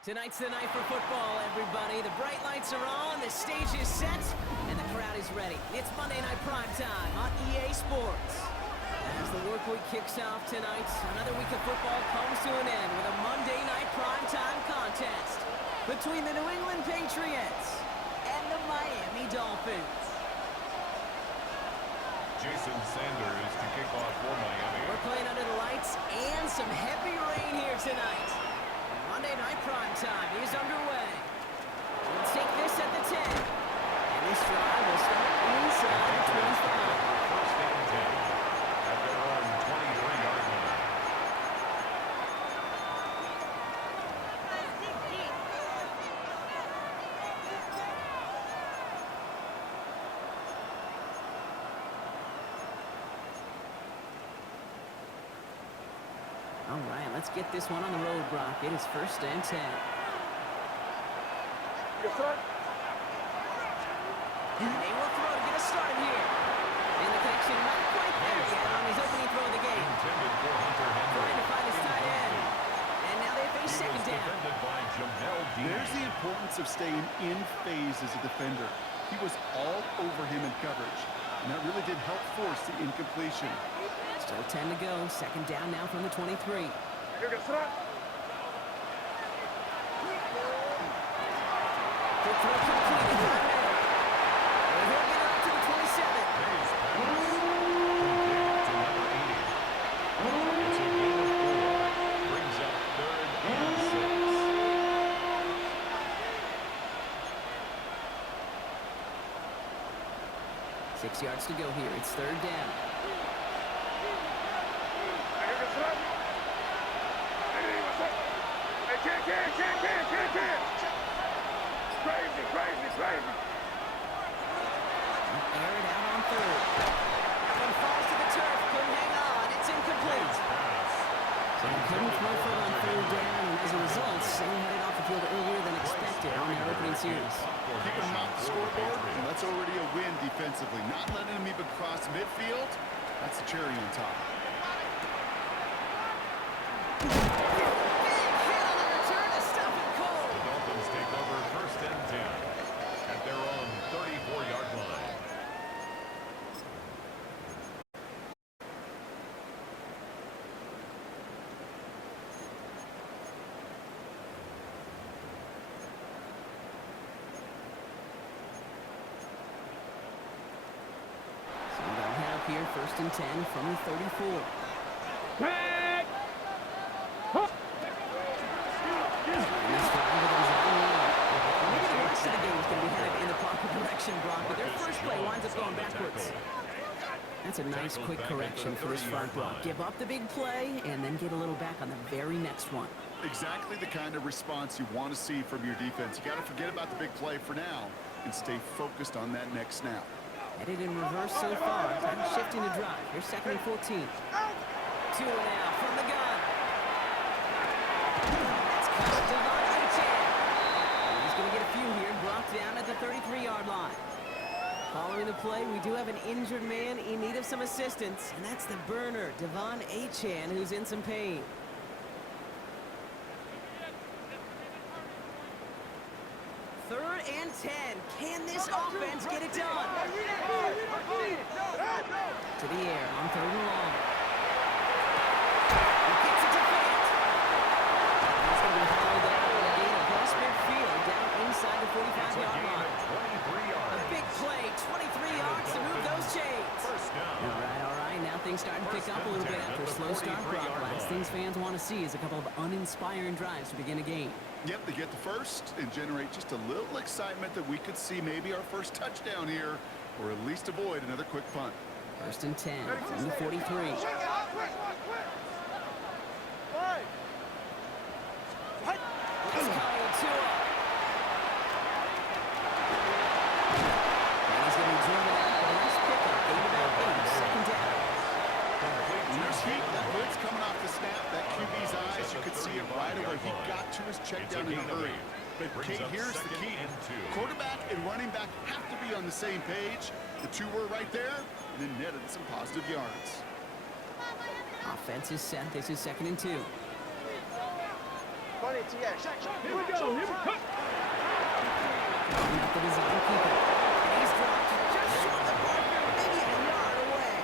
Tonight's the night for football, everybody. The bright lights are on, the stage is set, and the crowd is ready. It's Monday Night Primetime on EA Sports. As the work week kicks off tonight, another week of football comes to an end with a Monday Night Primetime contest between the New England Patriots and the Miami Dolphins. Jason Sanders to kick off for Miami. We're playing under the lights and some heavy rain here tonight. Monday Night Primetime is underway. We'll take this at the 10. And this drive will start inside the 25. First and 10 at their own 23-yard line. All right, let's get this one on the road, Brock. It is first and 10. Yes, sir. And they will throw to get us started here. And the connection not quite there yet on his opening throw of the game. Intended for Hunter Henry. Trying to find his tight end. And now they face second down. Defended by Jamel Dean. There's the importance of staying in phase as a defender. He was all over him in coverage, and that really did help force the incompletion. Still 10 to go. Second down now from the 23. Here goes that. The throw completed. And he'll get it up to the 27. Hayes pass. Complete to number 80. It's a gain of 4. Brings up third and 6. 6 yards to go here. It's third down. Crazy. Air it out on third. That one falls to the turf. Couldn't hang on. It's incomplete. So he couldn't throw for it on third down, and as a result, they headed off the field earlier than expected on their opening series. Keep him off the scoreboard, and that's already a win defensively. Not letting him even cross midfield, that's the cherry on top. Big hit on the return to stop it cold. The Dolphins take over first and 10 at their own 34-yard line. So they'll head up here first and 10 from the 34. And this drive with his own run. Maybe the rest of the game is going to be headed in the proper direction, Brock, but their first play winds up going backwards. That's a nice quick correction for this front, Brock. Give up the big play and then get a little back on the very next one. Exactly the kind of response you want to see from your defense. You got to forget about the big play for now and stay focused on that next snap. Headed in reverse so far. Time to shift into drive. Here's second and 14. 2 now from the gun. That's caught Devon Achane. He's going to get a few here. Brought down at the 33-yard line. Following the play, we do have an injured man in need of some assistance, and that's the burner, Devon Achane, who's in some pain. Third and 10. Can this offense get it done? To the air on third and long. He gets it to Fant. He's going to be hauled down and a gain across midfield down inside the 45-yard line. 23 yards. A big play, 23 yards to move those chains. First down. All right. Now things starting to pick up a little bit after a slow start. Last things fans want to see is a couple of uninspiring drives to begin a game. Yep, they get the first and generate just a little excitement that we could see maybe our first touchdown here, or at least avoid another quick punt. First and 10 from the 43. It's Kyle Tua. And he's going to be driven out for the next pickup. Gain about 8, second down. And there's heat. That blitz coming off the snap. That QB's eyes, you could see it right away. He got to his check down in a hurry. But Kate, here's the key. Quarterback and running back have to be on the same page. The two were right there, and then netted some positive yards. Offense is set. This is second and 2. Here we go. Here we go. Not the design keeper. And he's dropped just short of the marker, maybe a yard away.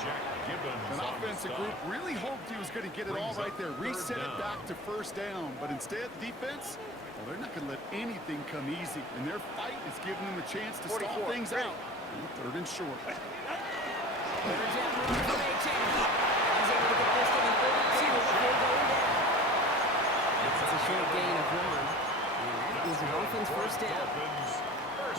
Jack Gibbons An on the offensive stop. group really hoped he was going to get it all right there, reset it back to first down. But instead, defense, well, they're not going to let anything come easy. And their fight is giving them a chance to stall things out. Third and short. Third down run from A.J. He's able to get this to the 32 before going down. It's a short gain of 1. And that is an offense first down.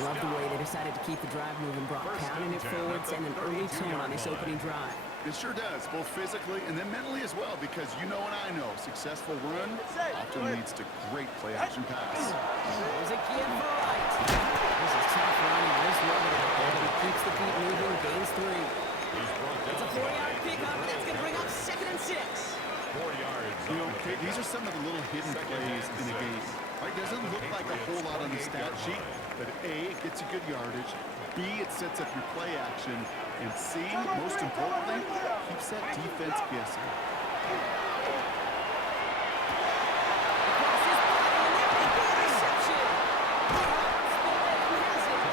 Love the way they decided to keep the drive moving, Brock. Pounding it forward, sending an early tone on this opening drive. It sure does, both physically and then mentally as well, because you know and I know, successful run often leads to great play-action pass. There's a give for right. This is tough running. This one, but he keeps the feet moving, gains 3. It's a 4-yard pickup, and that's going to bring up 2nd and 6. 4 yards. You know, Kate, these are some of the little hidden plays in the game. Right, doesn't look like a whole lot on the stat sheet, but A, it gets you good yardage, B, it sets up your play action, and C, most importantly, keeps that defense guessing. Across his body, and they make the interception. Has it.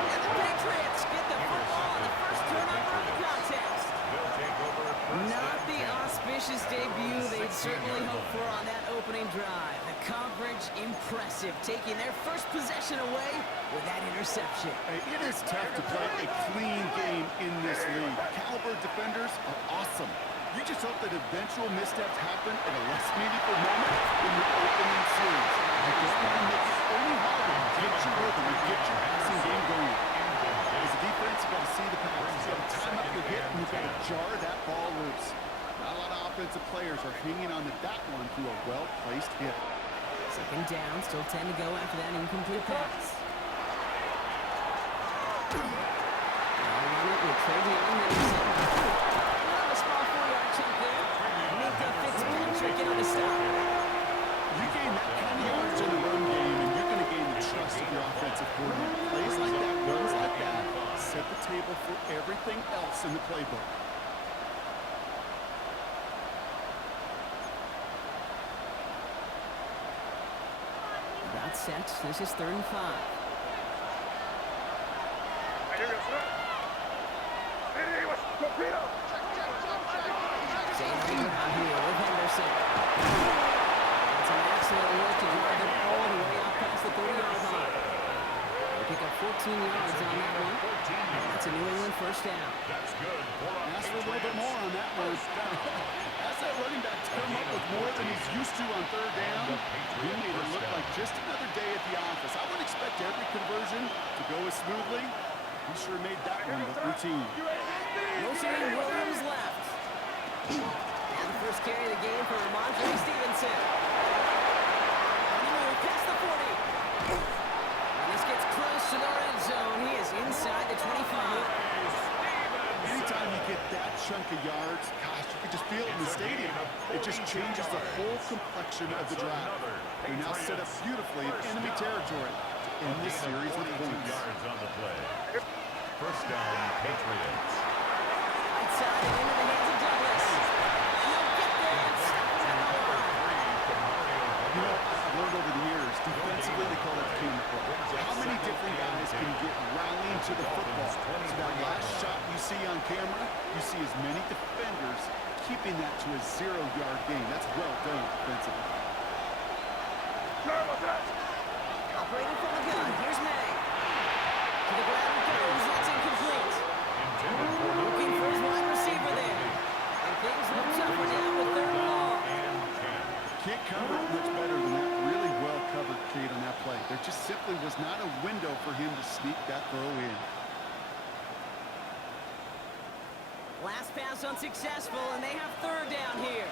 And the Patriots get the football on the first turnover of the contest. They'll take over first Not and the 10. auspicious debut they'd certainly hoped for on that opening drive. The coverage, impressive, taking their first possession away with that interception. Hey, it is tough to play a clean game in this league. Caliber defenders are awesome. You just hope that eventual missteps happen at a less meaningful moment in your opening series. You don't want to make it any harder to get your rhythm and get your passing game going. As a defense, you got to see the pass. You got to time up your hit, and you got to jar that ball loose. Not a lot of offensive players are hanging on to that one through a well-placed hit. 2nd down, still 10 to go after that incomplete pass. They'll run it with Travion Henderson. A small 4-yard chunk there. Minka Fitzpatrick in on the stop. You gain that kind of yards in the run game, and you're going to gain the trust of your offensive coordinator. Plays like that, runs like that, set the table for everything else in the playbook. About set. This is 3rd and 5. Same thing out here with Henderson. It's an excellent work to drive it all the way out past the 30-yard line. They pick up 14 yards on that one. That's a New England first down. That's good. Ask for a little bit more on that one. Ask that running back to come up with more than he's used to on 3rd down. He made it look like just another day at the office. I wouldn't expect every conversion to go as smoothly. He sure made that one look routine. Motioning Williams left. And the first carry of the game for Ramondre Stevenson. On the move, past the 40. And this gets close to the red zone. He is inside the 25. Anytime you get that chunk of yards, gosh, you can just feel it in the stadium. It just changes the whole complexion of the drive. They're now set up beautifully in enemy territory to end this series with points. Yards on the play. First down, Patriots. Outside and into the hands of Douglas. And they'll get there and stop it. You know, I've learned over the years, defensively they call it camera. How many different guys can get rallying to the football? So that last shot you see on camera, you see as many defenders keeping that to a 0-yard gain. That's well done defensively. Operating from the gun. Here's May. To the ground it goes. That's incomplete. Looking for his wide receiver there. And things look tougher now with 3rd and long. Can't cover it much better than that. Really well covered, Kate, on that play. There just simply was not a window for him to sneak that throw in. Last pass unsuccessful, and they have 3rd down here.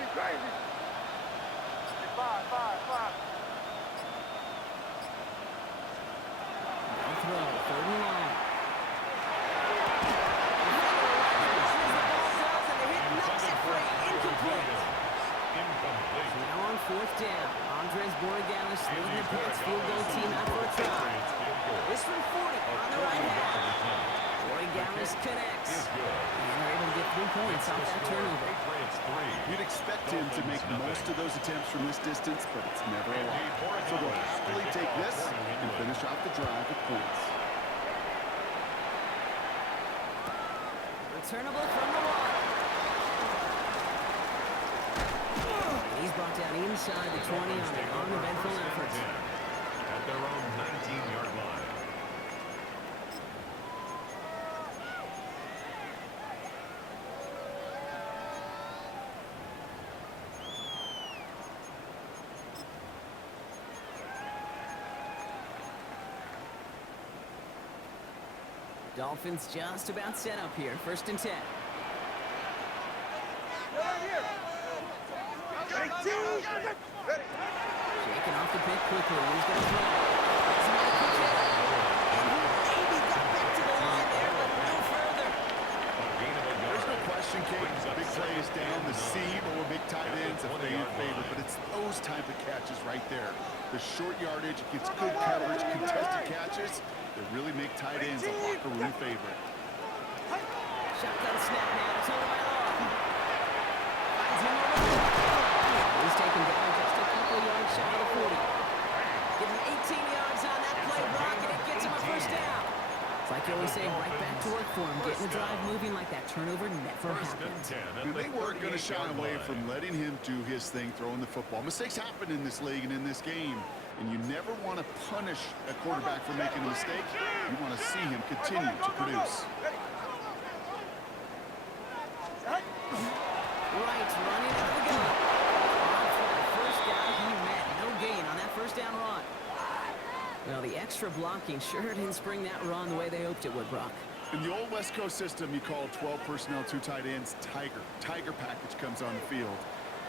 Crazy. 5. No throw, 3rd and long. Now on 4th down. Andres Borregales leading the Pats field goal team out for a try. This from 40 on the gets off that turnover. You'd expect him to make most of those attempts from this distance, but it's never a lot. So they'll happily take this and finish off the drive with points. Returnable from the line. He's brought down inside the 20 on an uneventful effort. At their own 19-yard line. Dolphins just about set up here. 1st and 10. Shaking off the pit quickly. He's going to throw. And he maybe got back to the line there, but no further. There's no question, Kate. Big play is down the seam or big tight ends if they in favor, but it's those type of catches right there. The short yardage, gets good coverage, contested catches that really make tight ends a locker room favorite. Shotgun snap now. It's over by Law. Finds him on the field. He's taken down just a couple yards shy of the 40. Give him 18 yards on that play, Brock, and it gets him a 1st down. It's like you always say, right back to work for him. Getting the drive moving like that turnover never happened. And they weren't going to shy away from letting him do his thing throwing the football. Mistakes happen in this league and in this game. And you never want to punish a quarterback for making a mistake. You want to see him continue to produce. Right, running out of the gun. For the first guy he met. No gain on that 1st down run. Well, the extra blocking sure didn't spring that run the way they hoped it would, Brock. In the old West Coast system, you call 12 personnel, 2 tight ends, Tiger. Tiger package comes on the field.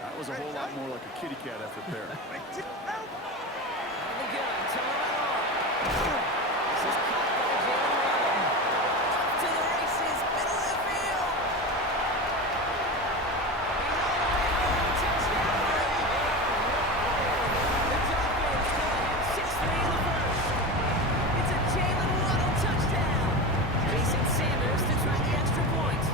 That was a whole lot more like a kitty cat effort there. This is caught by Jalen Waddle. Off to the races, middle of the field. Touchdown. The Dolphins go ahead 6-3 in the 1st. It's a Jalen Waddle touchdown. Jason Sanders to try the extra point.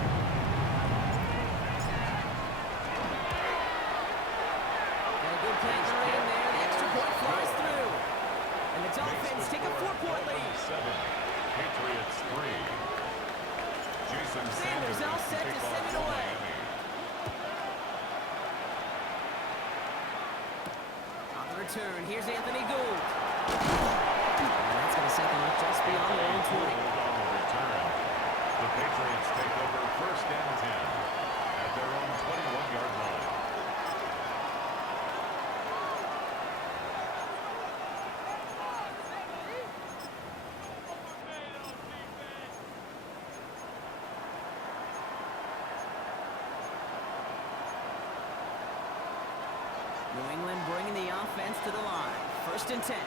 And a good play for in there. The extra point flies through. And the Dolphins take a 4-point lead. Patriots 3. Jason Sanders all set to send it away. On the return, here's Anthony Gould. And that's going to set them up just beyond their own 20. On the return, the Patriots take over 1st and 10 at their own 21-yard line. New England bringing the offense to the line. 1st and 10.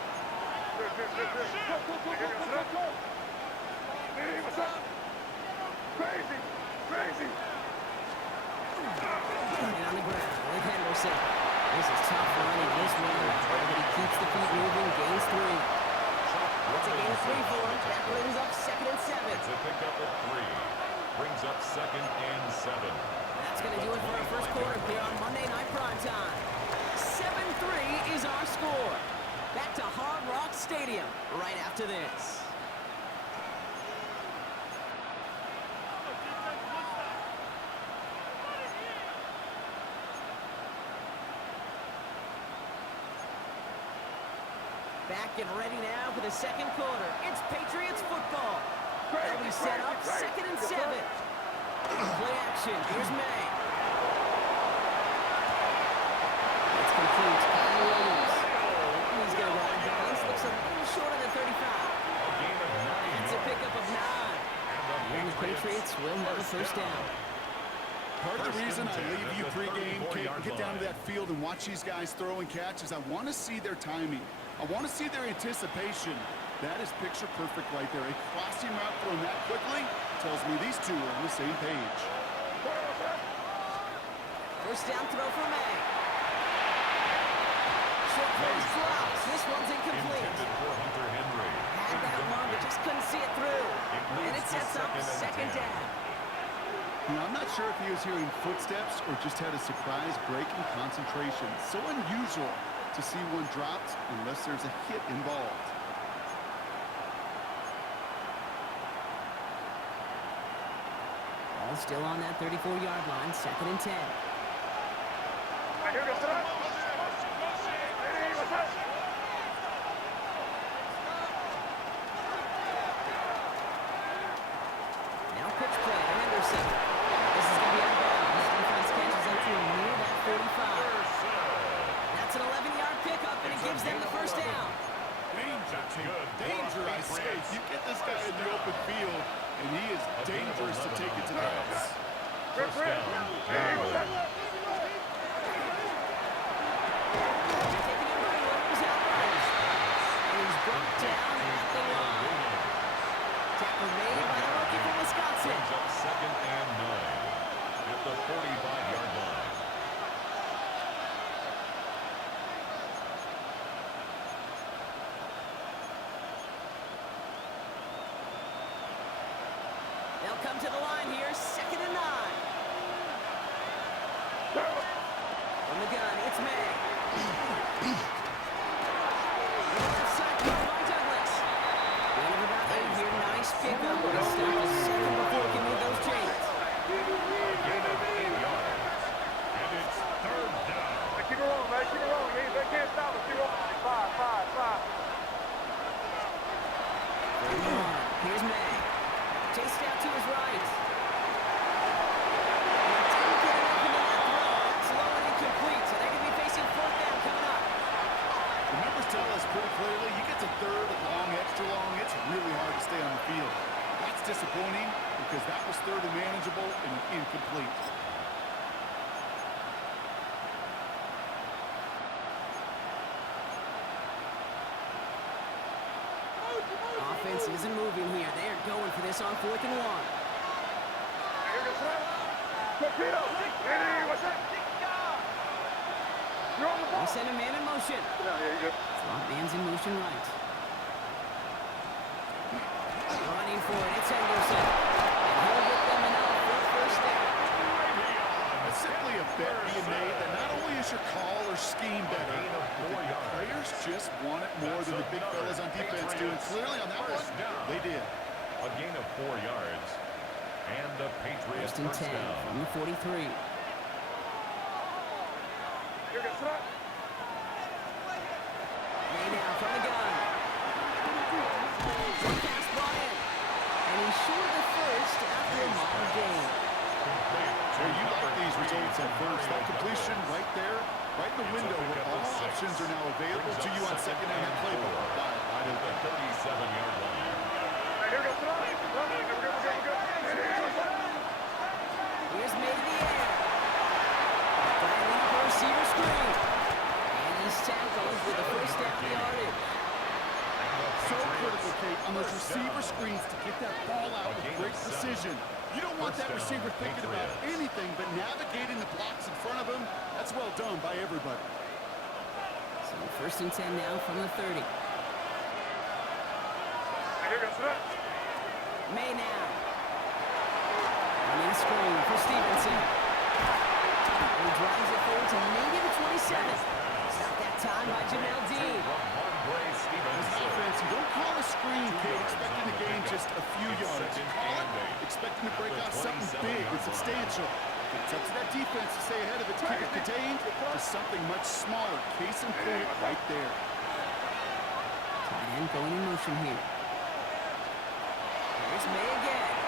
Crazy. And on the ground with Henderson. This is tough running. This one, but he keeps the feet moving, gains 3. That's a gain of 3 for him. That brings up 2nd and 7. It's a pickup of 3. Brings up 2nd and 7. That's going to do it for our 1st quarter here on Monday Night Primetime. 7-3 is our score. Back to Hard Rock Stadium right after this. Back and ready now for the 2nd quarter. It's Patriots football. They'll be set up 2nd and 7. Play action. Here's May. It's complete. Kyle Williams. He's going to go out of bounds. Looks a little short of the 35. That's a pickup of 9. And the Patriots will have a 1st down. Part of the reason I leave you pregame, Kate, get down to that field and watch these guys throw and catch is I want to see their timing. I want to see their anticipation. That is picture perfect right there. A crossing route thrown that quickly tells me these two are on the same page. 1st down throw for May. Short range drops. This one's incomplete. Had that one, but just couldn't see it through. And it sets up 2nd down. You know, I'm not sure if he was hearing footsteps or just had a surprise break in concentration. So unusual to see one dropped unless there's a hit involved. Ball still on that 34-yard line, 2nd and 10. Here goes it. Hey, what's up? Now pitch play to Henderson. This is going to be out of bounds. Defense catches up to him near that 45. That's an 11-yard pickup, and it gives them the first down. Danger, I say. You get this guy in the open field, and he is dangerous to take it to the house. First down. Hey, what's up? Taking him by Williams outright. And he's brought down at the line. Tackle made by the rookie from Wisconsin. Brings up 2nd and 9 at the 45-yard line. They'll come to the line here, 2nd and 9. From the gun, it's May. Left side throw by Douglas. Gain of about 8 here, nice pickup. But he stopped a second before he can move those chains. A gain of 8 yards. And it's 3rd down. Hey, keep it rolling, man. Keep it rolling. They can't stop us. Keep it rolling. 5. Here's May. Chased out to his right. The numbers tell us pretty clearly, you get to 3rd, long, extra long, it's really hard to stay on the field. That's disappointing because that was 3rd and manageable and incomplete. Offense isn't moving here. They are going for this on 4th and 1. Here goes it. Torpedo. Hey, what's up? You're on the They ball. send a man in motion. No, yeah, you good. Slot man's in motion right. Running for it, it's Henderson. And he'll get them enough for a first down. It's simply a bet being made that not only is your call or scheme better, but the players just want it more than the big fellas on defense do. And clearly on that one, they did. A gain of 4 yards. And the Patriots 1st and 10 down. from the 43. Here goes it. May now from the gun. One pass brought in. And he's short of the first after a long gain. So you like these results at first. That completion right there, right in the window where all options are now available to you on 2nd and that playbook. At the 37-yard line. Hey, here goes it. We're good. Here's May to the air. Dialing up a receiver screen. And he's tackled with the first down yardage. So critical, Kate, on those receiver screens to get that ball out with great precision. You don't want that receiver thinking about anything but navigating the blocks in front of him. That's well done by everybody. So 1st and 10 now from the 30. Here goes it. May now. Running screen for Stevenson. He drives it forward to maybe the 27. Stop that time by Jamel Dean. As an offense, you don't call a screen, Kate, expecting to gain just a few yards. You call it expecting to break out something big and substantial. It's up to that defense to stay ahead of it to keep it contained to something much smaller. Case in point right there. Tight end going in motion here. Here's May again.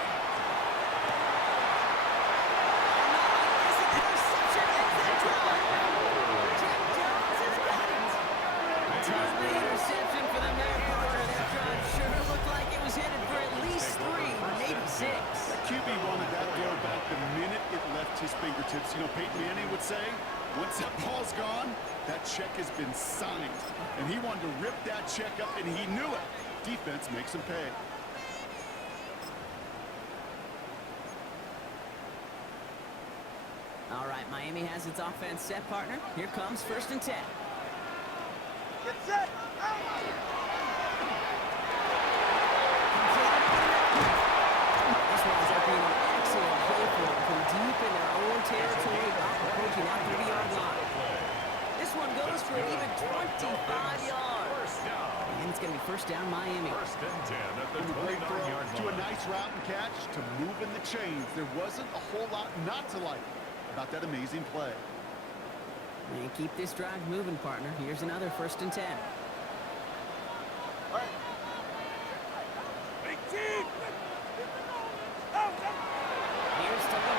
Timely interception for the man partner. That drive sure looked like it was headed for at least 3, maybe 6. The QB wanted that throw back the minute it left his fingertips. You know, Peyton Manning would say, once that ball's gone, that check has been signed. And he wanted to rip that check up, and he knew it. Defense makes him pay. All right, Miami has its offense set, partner. Here comes 1st and 10. Get set. This one's up being an excellent play for him from first down Miami. First and 10 at the And a great throw 29-yard to a line. nice route and catch to move in the chains. There wasn't a whole lot not to like about that amazing play. And keep this drive moving, partner. Here's another first and 10. Here's to the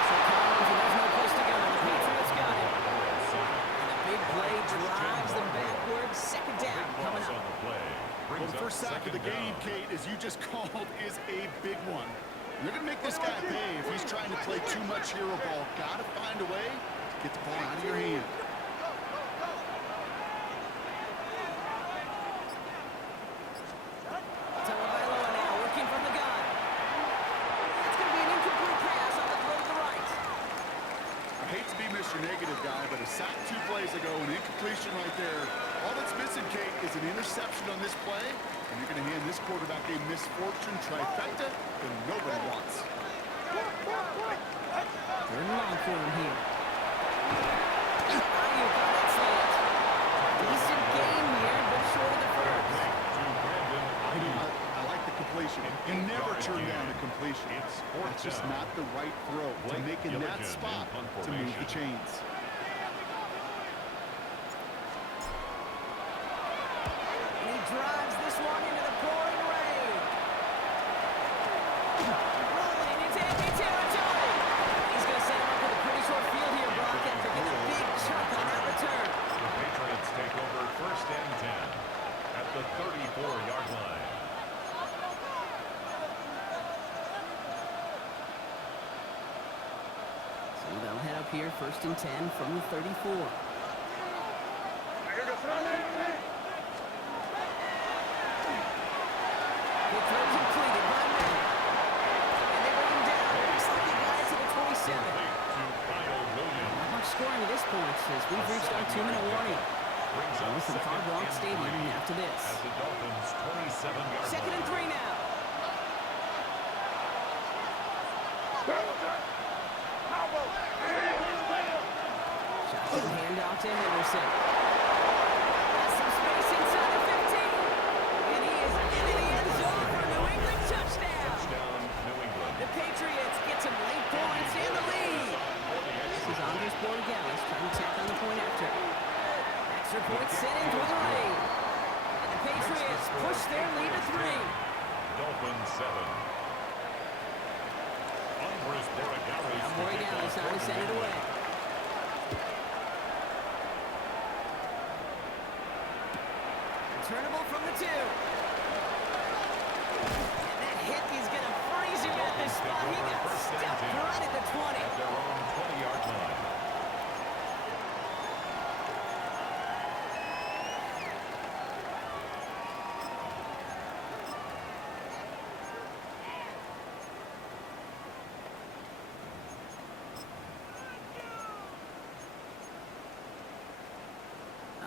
So Collins, and there's no place to go. The Patriots got it. And the big play drives them backwards. Second down coming On up. the play. Well, Brings the up first sack of the second game, down. Kate, as you just called, is a big one. You're going to make this guy pay if he's trying to play too much hero ball. Got to find a way to get the ball out of your hand. Tagovailoa now working from the gun. That's going to be an incomplete pass on the throw to the right. I hate to be Mr. Negative guy, but a sack 2 plays ago, an incompletion right there. All that's missing, Kate, is an interception on this play, and you're going to hand this quarterback a misfortune trifecta that nobody wants. Third and long for him here. Ayuk on that slant. Decent game here, but short of the first. I like the completion. You never turn down a completion. That's just not the right throw to make in that spot to move the chains. And he drives this one into the pouring rain. Rolling into enemy territory. He's going to set him up with a pretty short field here, Brock, after getting a big chunk on that return. The Patriots take over first and 10 at the 34-yard line. So they'll head up here, first and 10 from the 34. The throw completed by Madden. And they bring him down. Looks like he got it to the 27. To Kyle Williams. Not much scoring at this point as we've reached our 2-minute warning. Brings up With the second Hard Rock and Stadium 3 after this. at the Dolphins' 27-yard Second and 3 now. Shotgun handoff to Henderson. Has some space inside the 15. And he is into the end zone for a New England touchdown. Touchdown, New England. The Patriots get some late points in the lead. This is Andres Borregales trying to tack on the point after. Extra point sent in through the rain. And the Patriots push their lead to 3. Dolphins 7. Andres Borregales. Now Borregales on to send it away. Returnable from the 2. And that hit is going to freeze him at this spot. He got stuck right at the 20. At their own 20-yard line.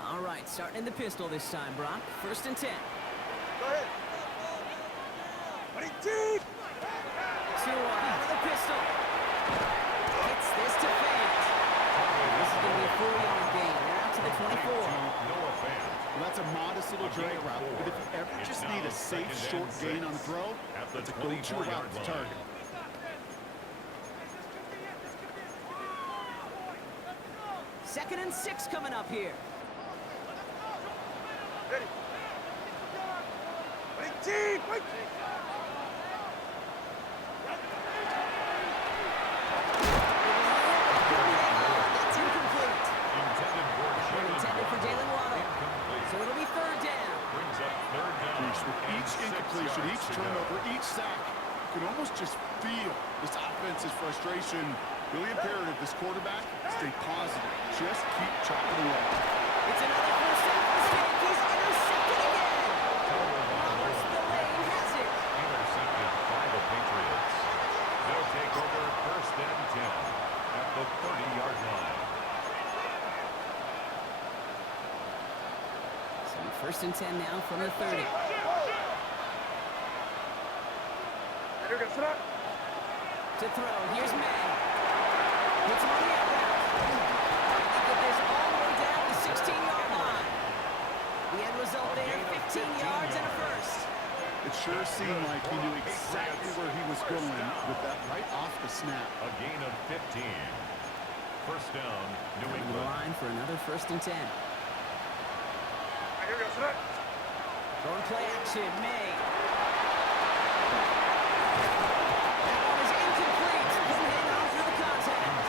All right, starting in the pistol this time, Brock. First and 10. Go ahead. Two out of the pistol. Hits this to Fant. This is going to be a 4-yard gain. They're out to the 24. Noah Fant. Well, that's a modest little drag route, but if you ever just need a safe short gain on the throw, that's a go-to route to target. Second and 6 coming up here. Ready. That's incomplete. Intended for Intended for Jalen Waddle. Incomplete. So it'll be third down. Brings up third down. With each and 6 incompletion, yards each to go. turnover, each sack, you can almost just feel this offense's frustration. Really imperative, this quarterback, stay positive. Just keep chopping away. It's another first half mistake. He's intercepted again. Roberts the lane has it. Intercepted by the Patriots. They'll take over first and 10 at the 30-yard line. So first and 10 now from the 30. To throw, here's Madden. Hits him on the out route. He get this all the way down the 16-yard line. The end result there, 15 yards and a first. It sure seemed like he knew exactly where he was going with that right off the snap. A gain of 15. First down, New On the England. line for another 1st and 10. Here we go, set. Throwing play action, May. That one is incomplete. Couldn't hang on through the contact.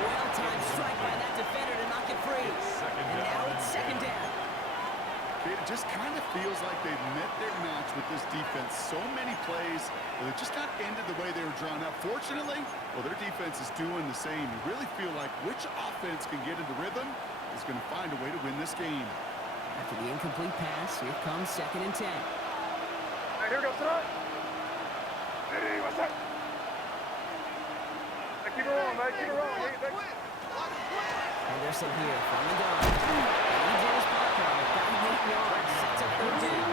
Well-timed strike by that defender to knock it free. And now it's 2nd down. It just kind of feels like they've met their match with this defense. So many plays, but it just not ended the way they were drawn up. Fortunately, well, their defense is doing the same. You really feel like which offense can get into rhythm is going to find a way to win this game. After the incomplete pass, here comes 2nd and 10. Here we go, set. Ready, what's up? Keep it rolling, man. Keep it rolling. Henderson here from the gun. AJ's Parker, about 8 yards, sets up 3rd down.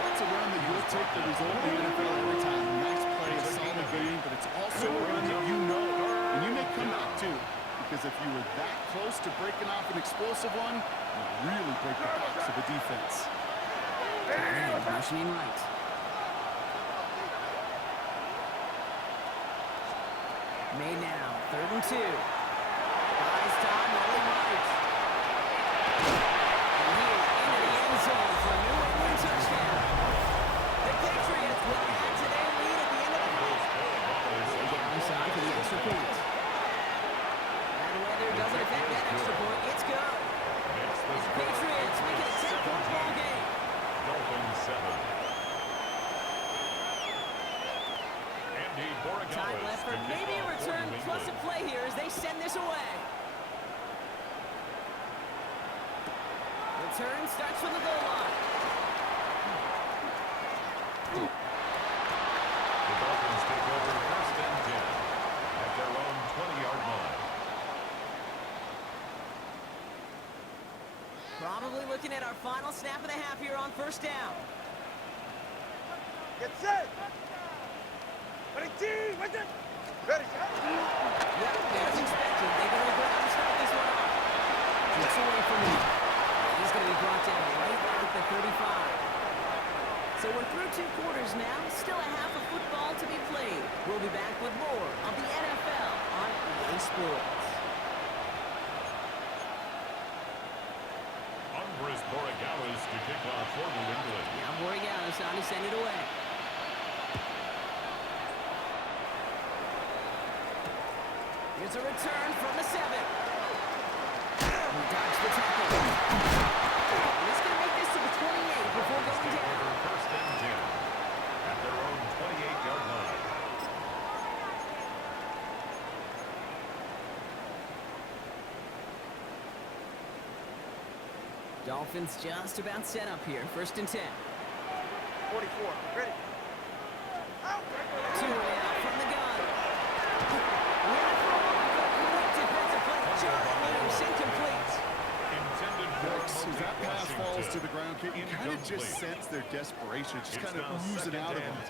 That's a run that you'll take the result in the NFL every time. Nice play, a solid game, but it's also a run that you know, and you may come back to. Because if you were that close to breaking off an explosive one, you really break the backs of the defense. And motioning right. Made now, 3rd and 2. Buys time, rolling right. And he is into the end zone for a New England touchdown. The Patriots will add to their lead at the end of the half. Gallis on for the extra point. And weather doesn't affect that extra point. It's good. And the Patriots make it a 10-point ball game. Dolphins 7. Time left for maybe a return plus a play here as they send this away. Return starts from the goal line. The Dolphins take over 1st and 10 at their own 20-yard line. Probably looking at our final snap of the half here on 1st down. Get set. Ready, team, what's it? Ready, set. Yep, as expected. They go to ground to start this one off. Gets away from him. He's going to be brought down right at the 35. So we're through 2 quarters now. Still a half of football to be played. We'll be back with more of the NFL on EA Sports. Andres Borregales to kick off for New England. Now Borregales on to send it away. Here's a return from the 7. He dodged the tackle. He's going to make this to the 28 before going down. 1st and 10 at their own 28-yard line. Dolphins just about set up here. 1st and 10. 44, ready. Out. 2 out from the gun. Great defensive play. Jordan Williams incomplete. Intended for As that pass Washington. falls to the ground, you kind of just sense their desperation. Just It's kind of now oozing 2nd out of and them.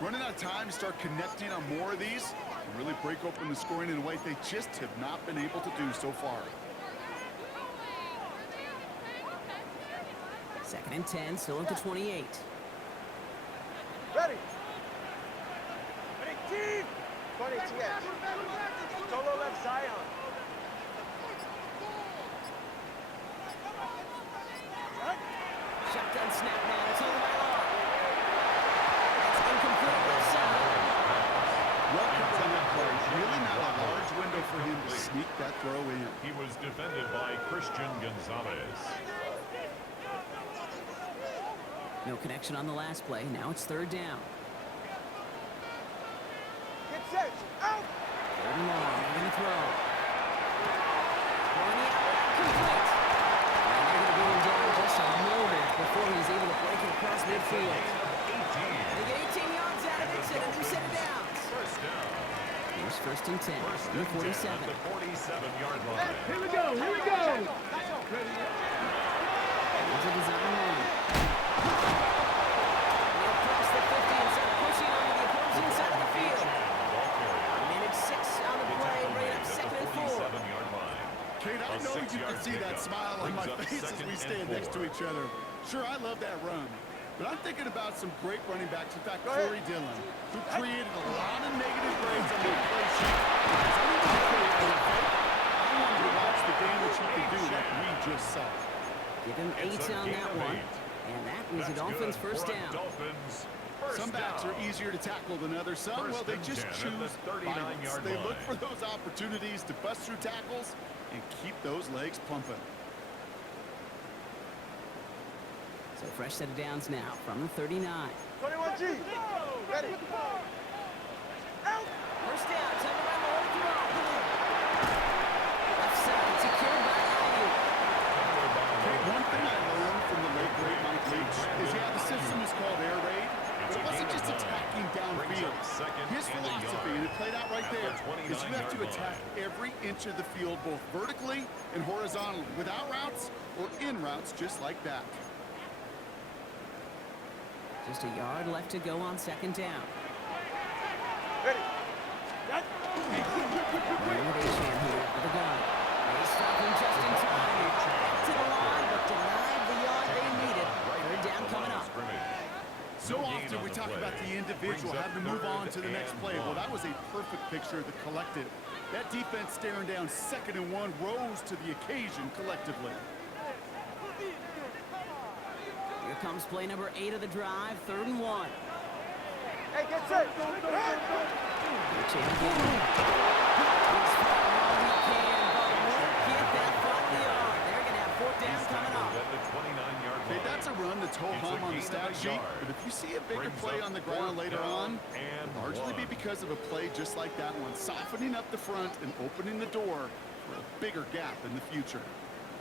10. Running out of time to start connecting on more of these and really break open the scoring in a way they just have not been able to do so far. 2nd and 10, still at the 28. Ready. Ready, team. 20 TS. Solo left Zion. Shotgun snap now. It's over by Law. That's incomplete left side. Well covered on that play. Really not a large window for him to sneak that throw in. He was defended by Christian Gonzalez. No connection on the last play. Now it's 3rd down. Get set. Out. 3rd and long. They're going to throw. Throwing the out route complete. And they're going to bring him down just a moment before he's able to break it across midfield. They get 18 yards out of it, so they do set it down. First down. Here's 1st and 10. First The and 10 47. at the 47-yard line. Here we go. Here we go. Here's a design run. They'll cross the 50 and start pushing onto the opposing side of the field. Ball carrier. Minute 6 on the play, bringing up 2nd and 4. 47-yard line. Kate, I I know you can 6-yard see that pickup. smile on my Brings up face as second we and stand next to 4. each other. Sure, I love that run. But I'm thinking about some great running backs. In fact, Corey Dillon, who created a lot of negative grades on that play sheet. I wanted to watch the damage he could do like we just saw. Give him 8 on that one. And that is a Dolphins first down. Some backs are easier to tackle than others. Some, well, they just choose violence. They look for those opportunities to bust through tackles and keep those legs pumping. So fresh set of downs now from the 39. 21G. Ready. First down, time to run the whole throw. Left side, secured by Ayuk. Okay, one thing I learned from the late great Mike Leach is, yeah, the system is called air raid, but it wasn't just attacking downfield. His philosophy, and it played out right there, is you have to attack every inch of the field, both vertically and horizontally, without routes or in routes, just like that. Just a yard left to go on second down. Ready. Motivation here for the gun. They stop him just in time. Back to the line, but denied the yard they needed. Third down coming up. So often we talk about the individual having to move on to the next play. Well, that was a perfect picture of the collective. That defense staring down 2nd and 1 rose to the occasion collectively. Here comes play number 8 of the drive, 3rd and 1. Hey, get set. He's fighting all he can, but won't get that front of the yard. They're going to have 4th down coming up. Okay, that's a run that's ho-hum on the stat sheet, but if you see a bigger play on the ground later on, it'll largely be because of a play just like that one, softening up the front and opening the door for a bigger gap in the future.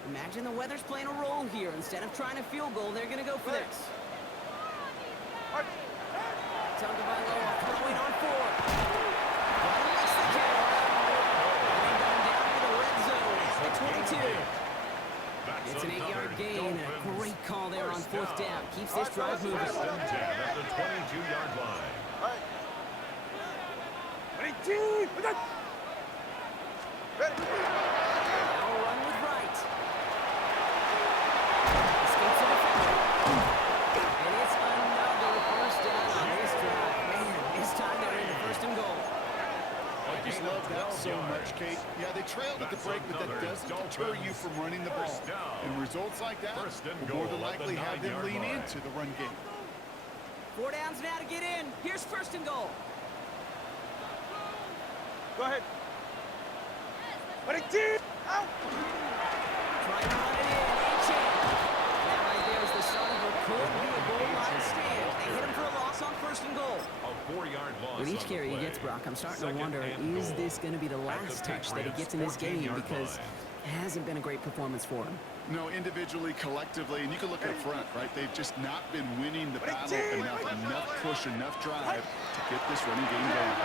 Imagine the weather's playing a role here. Instead of trying a field goal, they're going to go for this. Tagovailoa throwing on 4th. Makes the catch. And going down to the red zone. It's the 22. It's an 8-yard gain and a great call there on 4th down. Keeps this drive moving. First and 10 at the 22-yard line. All right. 18. Ready. Now run with right. Escapes the defender. And it's another first down on this drive. Man, this time they're into 1st and goal. I just love that so much, Kate. Yeah, they trailed at the break, but that doesn't deter you from running the ball. And results like that will more than likely have them lean into the run game. 4 downs now to get in. Here's 1st and goal. Go ahead. 18. Out. Trying to run it in. That right there is the start of what could be a goal line stand. They hit him for a loss on 1st and goal. A 4-yard loss. With each carry he gets, Brock, I'm starting to wonder, is this going to be the last touch that he gets in this game? Because it hasn't been a great performance for him. No, individually, collectively, and you can look at front, right? They've just not been winning the battle enough push, enough drive to get this running game going.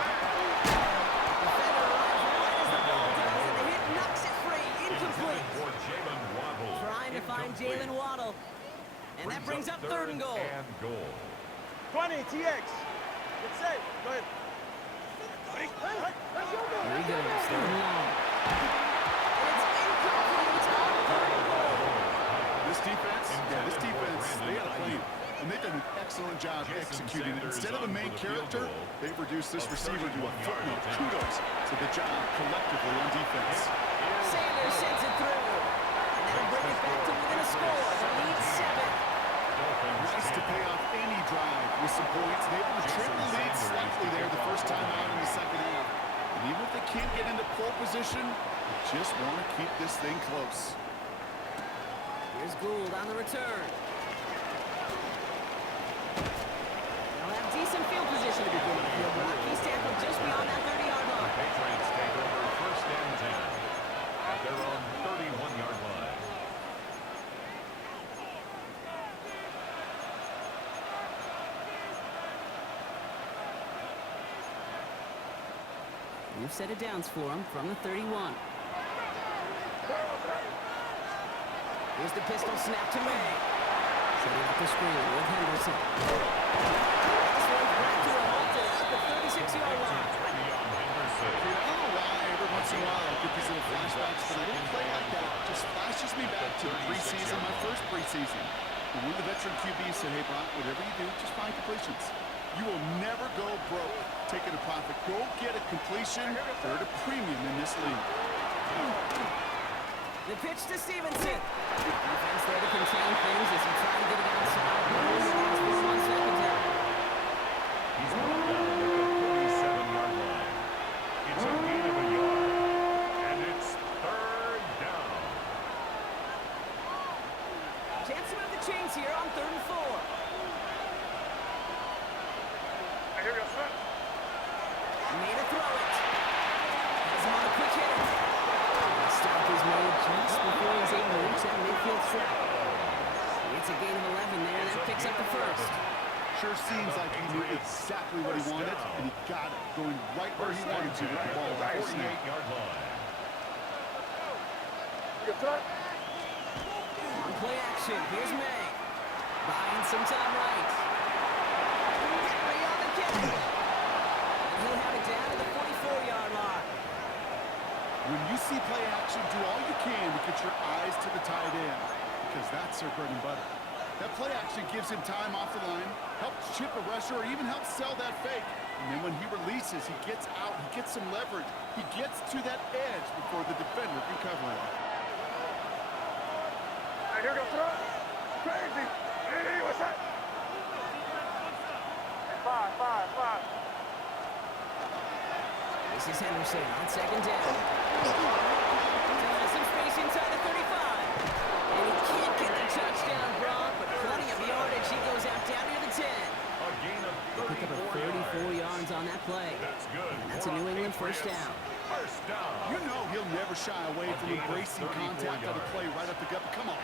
Defender arrives right as the ball comes, and the hit knocks it free. Incomplete. For Jalen Waddle. Trying to find Jalen Waddle. And that brings up 3rd and goal. 20. TX. Get set. Go ahead. Here he goes. 3rd and long. And it's incomplete on 3rd and goal. This defense, they had a plan. And they've done an excellent job executing it. Instead of a main character, they've reduced this receiver to a footnote. Kudos to the job collectively on defense. Sanders sends it through. And that'll bring it back to within a score. The lead 7. Nice to pay off any drive with some points. They able to trim the lead slightly there the first time out in the 2nd half. And even if they can't get into pole position, they just want to keep this thing close. Here's Gould on the return. They'll have decent field position to begin the field block. He's tackled just beyond that 30-yard line. Patriots take over 1st and 10 at their own 31-yard line. New set of downs for him from the 31. Here's the pistol snap to May. Setting up the screen with Henderson. This one's back to a halt at the 36-yard line. I don't know why every once in a while I get these little flashbacks, but I don't play like that just flashes me back to the preseason, my first preseason. When one of the veteran QBs said, hey, Brock, whatever you do, just find completions. You will never go broke taking a profit. Go get a completion. They're at a premium in this league. The pitch to Stevenson. Defense there to contain things as he tried to get it outside. On second down. He's brought down at the 37-yard line. It's a gain of a yard. And it's third down. Chance to move the chains here on 3rd and 4. Made a throw it. Has him on a quick hitter. The stop is made just before he's able to reach that midfield strap. It's a gain of 11 there. That picks up the first. Sure seems like he knew exactly what he wanted, and he got it, going right where he wanted to with the ball at the snap. 48-yard line. On play action, here's May. Buying some time right. Henry on the catch. And he'll have it down to the 44-yard line. When you see play action, do all you can to get your eyes to the tight end, because that's their bread and butter. That play action gives him time off the line, helps chip a rusher, or even helps sell that fake. And then when he releases, he gets out, he gets some leverage. He gets to that edge before the defender can cover him. Here goes throw. Crazy. Hey, what's that? 5. This is Henderson on second down. Some space inside the 35. And he can't get the touchdown, Brock, but plenty of yardage. He goes out down near the 10. A gain of Pick up a 34 yards on that play. That's good. And that's a New England first down. First down. You know he'll never shy away from embracing contact on a play right up the gut. Come on.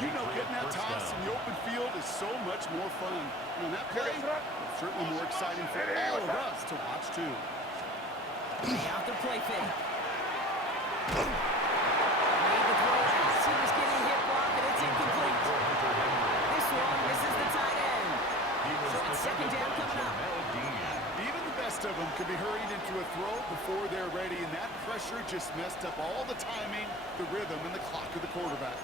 You know getting that toss in the open field is so much more fun. And on that play, it's certainly more exciting for all of us to watch, too. Out the play fake. Made the throw as he was getting hit, Brock, and it's incomplete. This one misses the tight end. So it's second down coming up. Even the best of them could be hurried into a throw before they're ready, and that pressure just messed up all the timing, the rhythm, and the clock of the quarterback.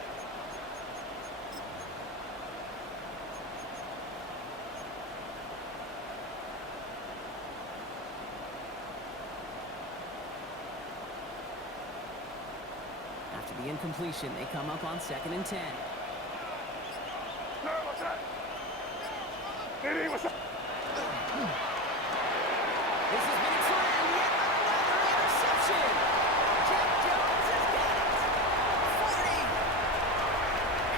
After the incompletion, they come up on 2nd and 10. What's that? Hey, what's that? This has been a slam, yet another interception. Jeff Jones has got it. 40.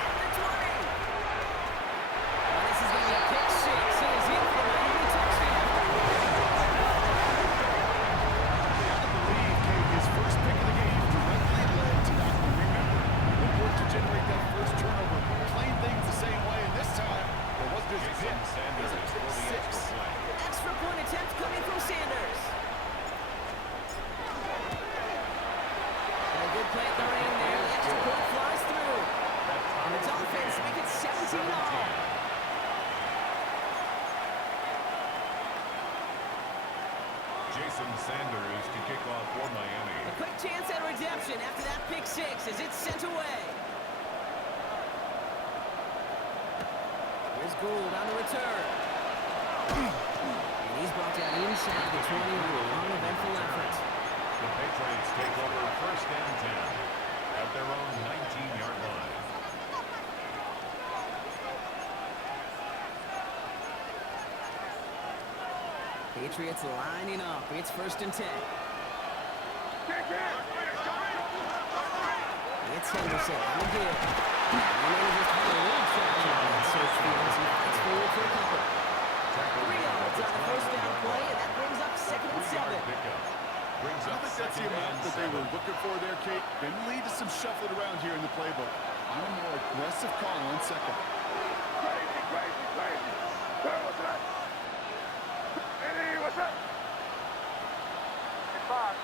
At the 20. Well, this is going to be a pick six. It is in for the Miami touchdown. I believe his first pick of the game directly led to that one. Remember, he worked to generate that first turnover, playing things the same way, and this time, it wasn't just a hit. It was a pick six. Extra point attempt coming from Sanders. And a good play at the ring there. The extra point flies through. And its offense make it 17 all. Jason Sanders to kick off for Miami. A quick chance at redemption after that pick six as it's sent away. Here's Gould on the return. And he's brought down inside the 20 on a long, eventful effort. The Patriots take over first and 10 at their own 19-yard line. Patriots lining up. It's 1st and 10. It's Henderson on the give. And they just had a little traction on that search field as he fights forward for a couple. 3 yards on the first down play, and that brings up 2nd and 7. Brings I up think that's the amount that they were looking for there, Kate. Then lead to some shuffling around here in the playbook. On a more aggressive call on second. Crazy. What's that? Hey, what's that? 5.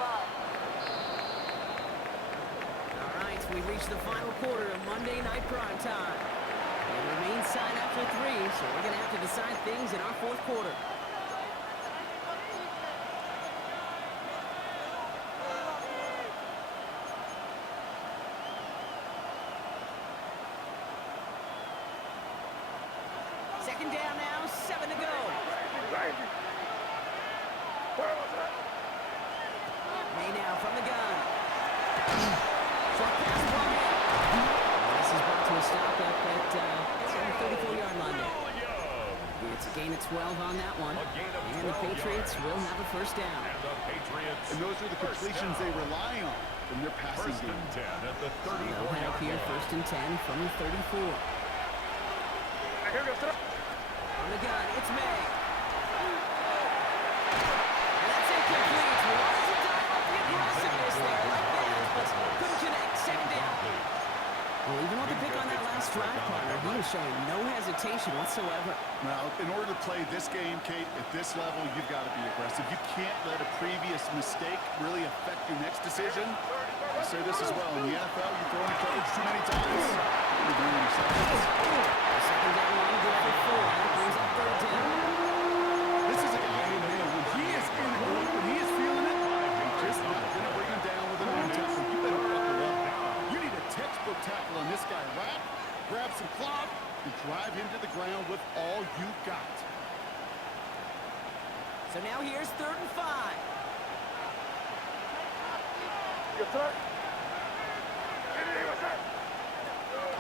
All right, we've reached the final quarter of Monday Night Prime Time. It remains tied after 3, so we're going to have to decide things in our 4th quarter. second down now, 7 to go. Crazy. May now from the gun. Short pass blown in. This is brought to a stop up at the 34-yard line there. It's a gain of 12 on that one. And the Patriots will have a first down. And those are the completions they rely on in their passing First game. and 10 at the So they'll have 34-yard here line. first and 10 from the 34. On the gun, it's May. And that's incomplete. We wanted to dial up the aggressiveness there like that, but couldn't connect. Second down. Well, even with the pick on that last drive, partner, he was showing no hesitation whatsoever. Well, in order to play this game, Kate, at this level, you've got to be aggressive. You can't let a previous mistake really affect your next decision. I say this as well. In the NFL, you throw in coverage too many times, you're doing yourself. Second down, one good for 4. That brings up third down. This is a guy who, man, when he is in it, when he is feeling it, you're just not going to bring him down with an arm tackle. You better buckle up. You need a textbook tackle on this guy. Wrap, grab some cloth, and drive him to the ground with all you got. So now here's third and 5. Yes, sir. Hey, what's up?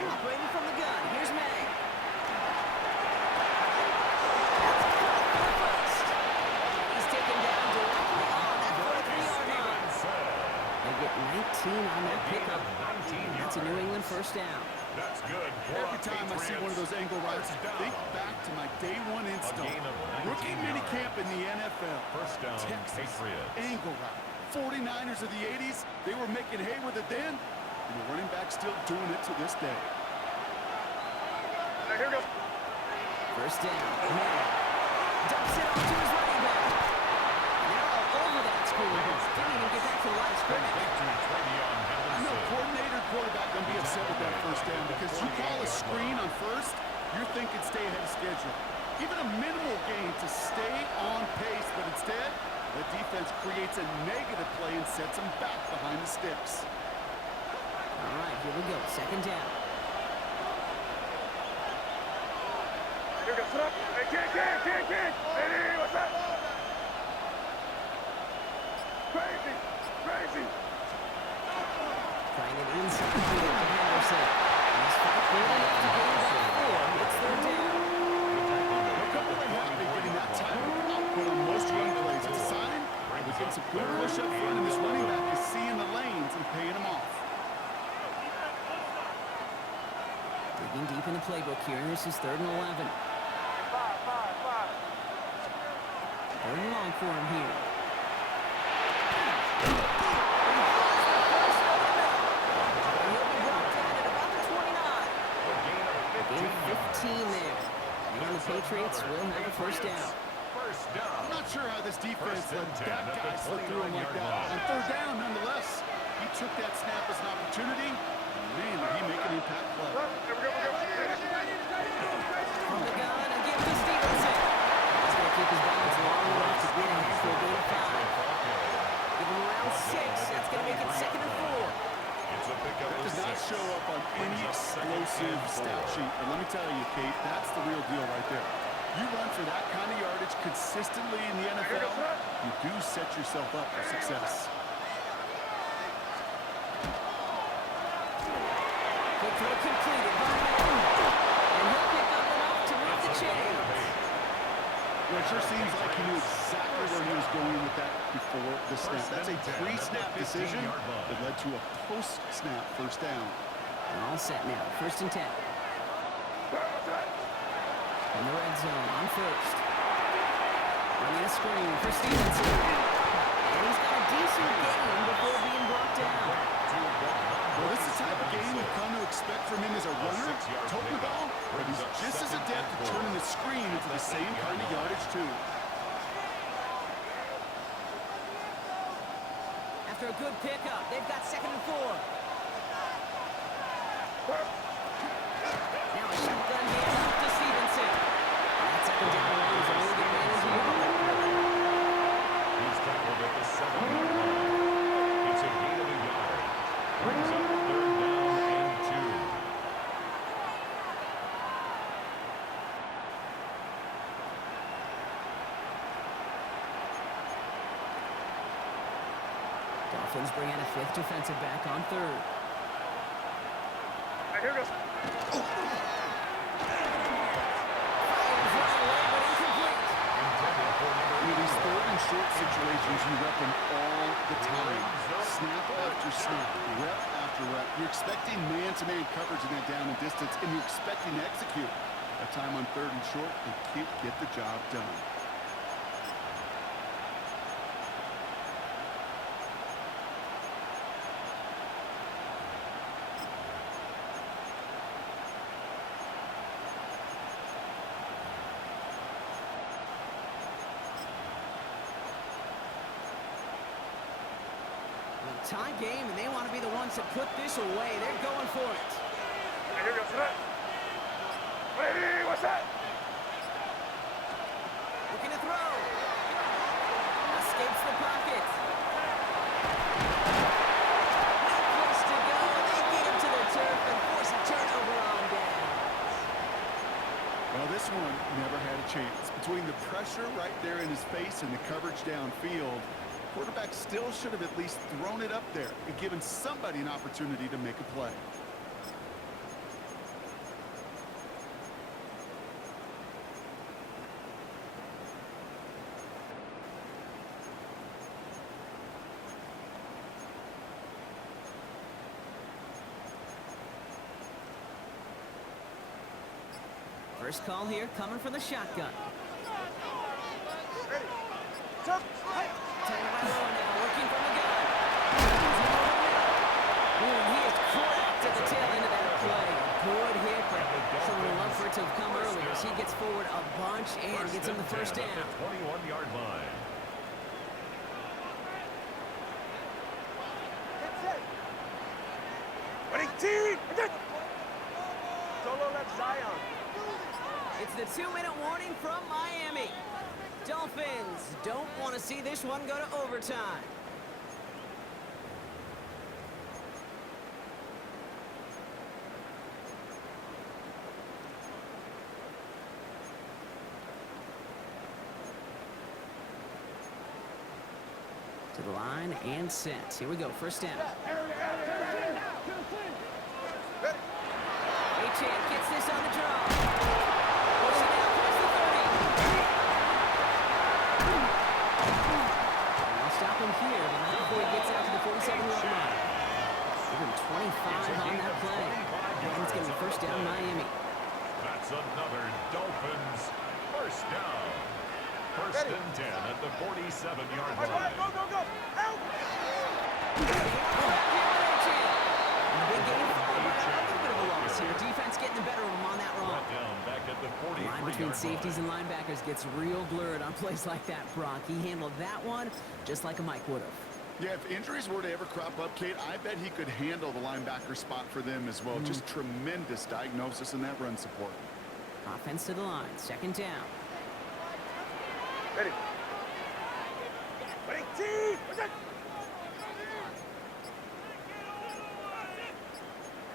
Here's Brady from the gun. Here's May. He's taken down directly on that 43-yard line. They get 19 on that pickup. That's a New England first down. That's good. Every time I see one of those angle routes, think back to my day one install. gain of 19 Rookie minicamp in the NFL. First down, Texas Patriots. angle route. 49ers of the 80s, they were making hay with it then, and the running back still doing it to this day. Now, here we go. First down. May dumps it off to his running back. They're all over that screen. Didn't even get back to the line of scrimmage. I know coordinator quarterback going to be upset with that first down because you call a screen on first, you're thinking stay ahead of schedule. Even a minimal gain to stay on pace, but instead, the defense creates a negative play and sets them back behind the sticks. All right, here we go. Second down. Here we go, sit up. Hey, King. Hey, what's up? Crazy. Trying it inside here to Henderson. He's fought good enough to gain about 4. It's third down. Look up what they have been getting that type of output on most run plays. It's a sign that we're getting some good push up front, and this running back is seeing the lanes and paying them off. Digging deep in the playbook here, and this is third and 11. Five. Third and long for him here. And he'll be brought down at about the 29. Gain of 15 there. And the Patriots will have a first down. I'm not sure how this defense let that guy slip through him like that. On third down, nonetheless, he took that snap as an opportunity. Man, did he make an impact play. Here we go. From the gun, again to Stevenson. He's going to keep his balance long enough to get him for a gain of 5. Give him around 6. That's going to make it second and 4. That does not show up on any explosive stat sheet. But let me tell you, Kate, that's the real deal right there. You run for that kind of yardage consistently in the NFL, you do set yourself up for success. Quick throw completed by Madden. And he'll pick up enough to move the chains. Well, it sure seems like he knew exactly where he was going with that before the snap. That's a pre-snap decision that led to a post-snap first down. And all set now. First and 10. In the red zone on first. Running a screen for Stevenson. And he's got a decent gain before being brought down. Well, this is the type of game you've come to expect from him as a runner, toting the ball, but he's just as adept at turning the screen into the same kind of yardage, too. After a good pickup, they've got second and 4. Now a shotgun handoff to Stevenson. That second down line is only going to manage a yard. He's tackled at the 7-yard line. It's a gain of a yard. Brings up third down and 2. Dolphins bring out a fifth defensive back on third. And here goes. In these third and short situations, you rep them all the time. Snap after snap, rep after rep. You're expecting man-to-man coverage in that down and distance, and you're expecting to execute. That time on third and short, they can't get the job done. Tie game, and they want to be the ones that put this away. They're going for it. And here goes. Ready, what's that? Looking to throw. Escapes the pocket. No place to go. They get him to the turf and force a turnover on downs. Well, this one never had a chance. Between the pressure right there in his face and the coverage downfield, quarterback still should have at least thrown it up there and given somebody an opportunity to make a play. First call here coming from the shotgun. Ready. Jump. Turning by low now, working from the gun. Ooh, he is cracked at the tail end of that play. Good hit, but sure would love for it to have come earlier as he gets forward a bunch and gets him the first down. 21-yard line. Ready, team. Solo left Zion. It's the 2-minute warning from Miami. Dolphins don't want to see this one go to overtime. To the line and set. Here we go, first down. A-Chan gets this on the draw. Pushing it out past the 30. I'll stop him here, but not before he gets out to the 47-yard line. Give him 25 on that play. And it's going to be first down, Miami. That's another Dolphins first down. First and 10 at the 47-yard line. Go, go, go. Out. Big game followed by a little bit of a loss here. Defense getting the better of them on that run. Down back at the 43-yard Line between safeties line. and linebackers gets real blurred on plays like that, Brock. He handled that one just like a Mike would have. Yeah, if injuries were to ever crop up, Kate, I bet he could handle the linebacker spot for them as well. Just tremendous diagnosis in that run support. Offense to the line, second down. Ready. Ready, team.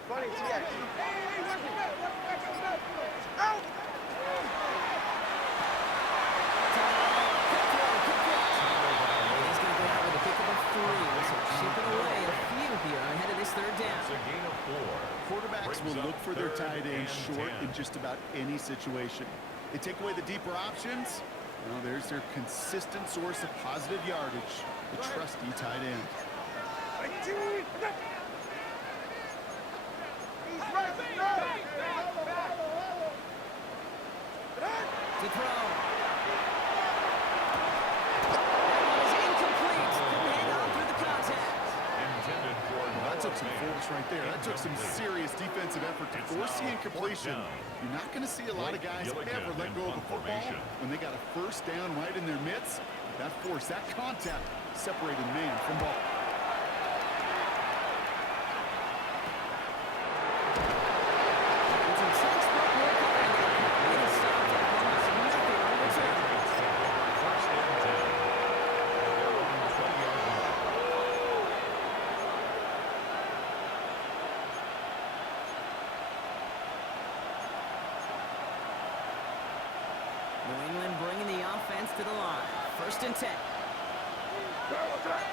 Funny, TX. Out. He's going to go out with a pick of a 3, so chipping away a few here ahead of this third down. It's a gain of 4. Quarterbacks will look for their tight end short in 10. just about any situation. They take away the deeper options. Well, there's their consistent source of positive yardage, the trusty tight end. Ready, team. He's right. To throw. That one is incomplete. Couldn't hang on through the contact. Intended for Well, that took some force right there. That took some serious defensive effort to force the incompletion. You're not going to see a lot of guys ever let go of a football when they got a first down right in their midst. That force, that contact separated man from ball. It's a textbook work on that. He stopped that one with nothing on return. First and 10. Their own 20-yard line. New England bringing the offense to the line. First and 10. What's that?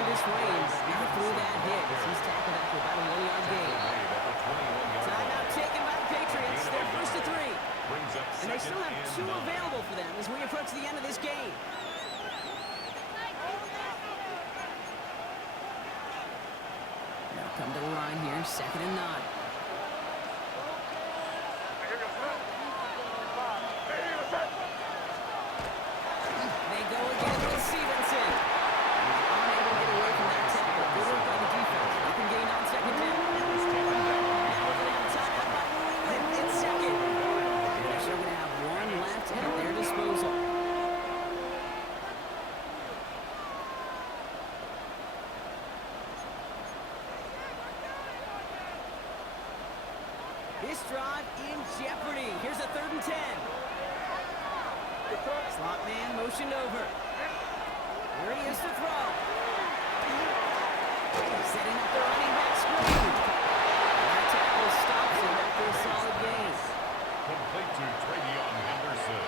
through this range, not through that hit. As he's tackled after about a 1-yard gain. Timeout taken by the Patriots. They're first to 3. And they still have 2 available for them as we approach the end of this game. Now come to the line here, 2nd and 9. They go again with Stevenson. He's unable to get away from that tackle. Good work by the defense. Up and gain on 2nd down. Now we're going to have a timeout by New England. It's 2nd. They're still going to have 1 left at their disposal. This drive in jeopardy. Here's a 3rd and 10. Slot man motioned over. Here he is to throw. Setting up the running back screen. That tackle stops him after a solid gain. Complete to Travion Henderson.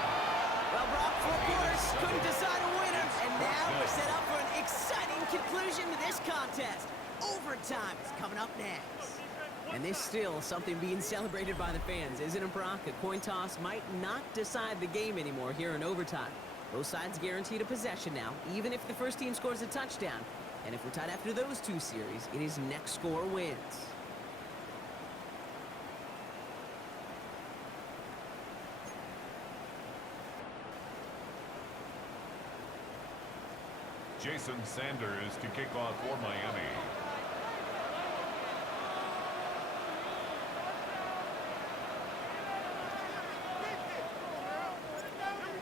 Well, Brock, 4 quarters couldn't decide a winner. And now we're set up for an exciting conclusion to this contest. Overtime is coming up next. And there's still something being celebrated by the fans, isn't it, Brock? A coin toss might not decide the game anymore here in overtime. Both sides guaranteed a possession now, even if the first team scores a touchdown. And if we're tied after those 2 series, it is next score wins. Jason Sanders to kick off for Miami.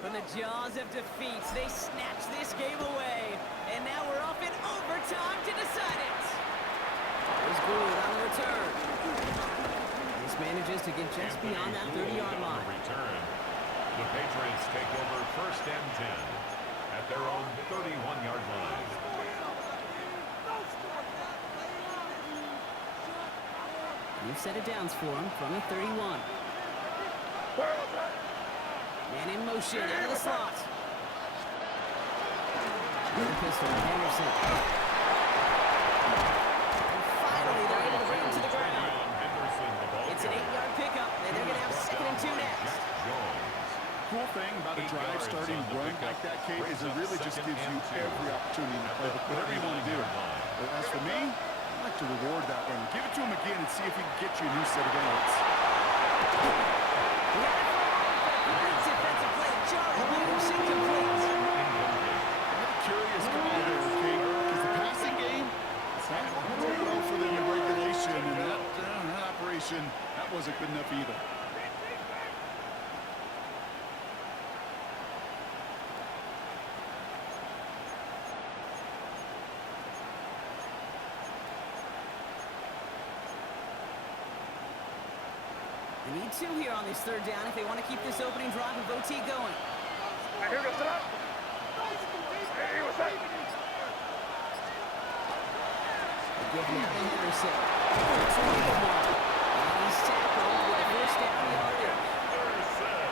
From the jaws of defeat, they snatch this game away. And now we're off in overtime to decide it. There's Gould on the return. This manages to get just beyond that 30-yard line. Return. The Patriots take over 1st and 10 at their own 31-yard line. New set of downs for him from the 31. Man in motion out of the slot. With the pistol, Henderson. And finally, they're able to bring him to the ground. It's an 8-yard pickup, and they're going to have 2nd and 2 next. Cool thing about a drive starting run like that, Kate, is it really just gives you every opportunity to play whatever you want to do. But as for me, I like to reward that one. Give it to him again and see if he can get you a new set of downs. Defensive play, Charles Williams incomplete. Curious call there, King, because the passing game, it's not going well for them in regulation, and that operation, that wasn't good enough either. They need 2 here on this 3rd down if they want to keep this opening drive of OT going. Give Madden Henderson. And he's tackled with the 1st down yardage.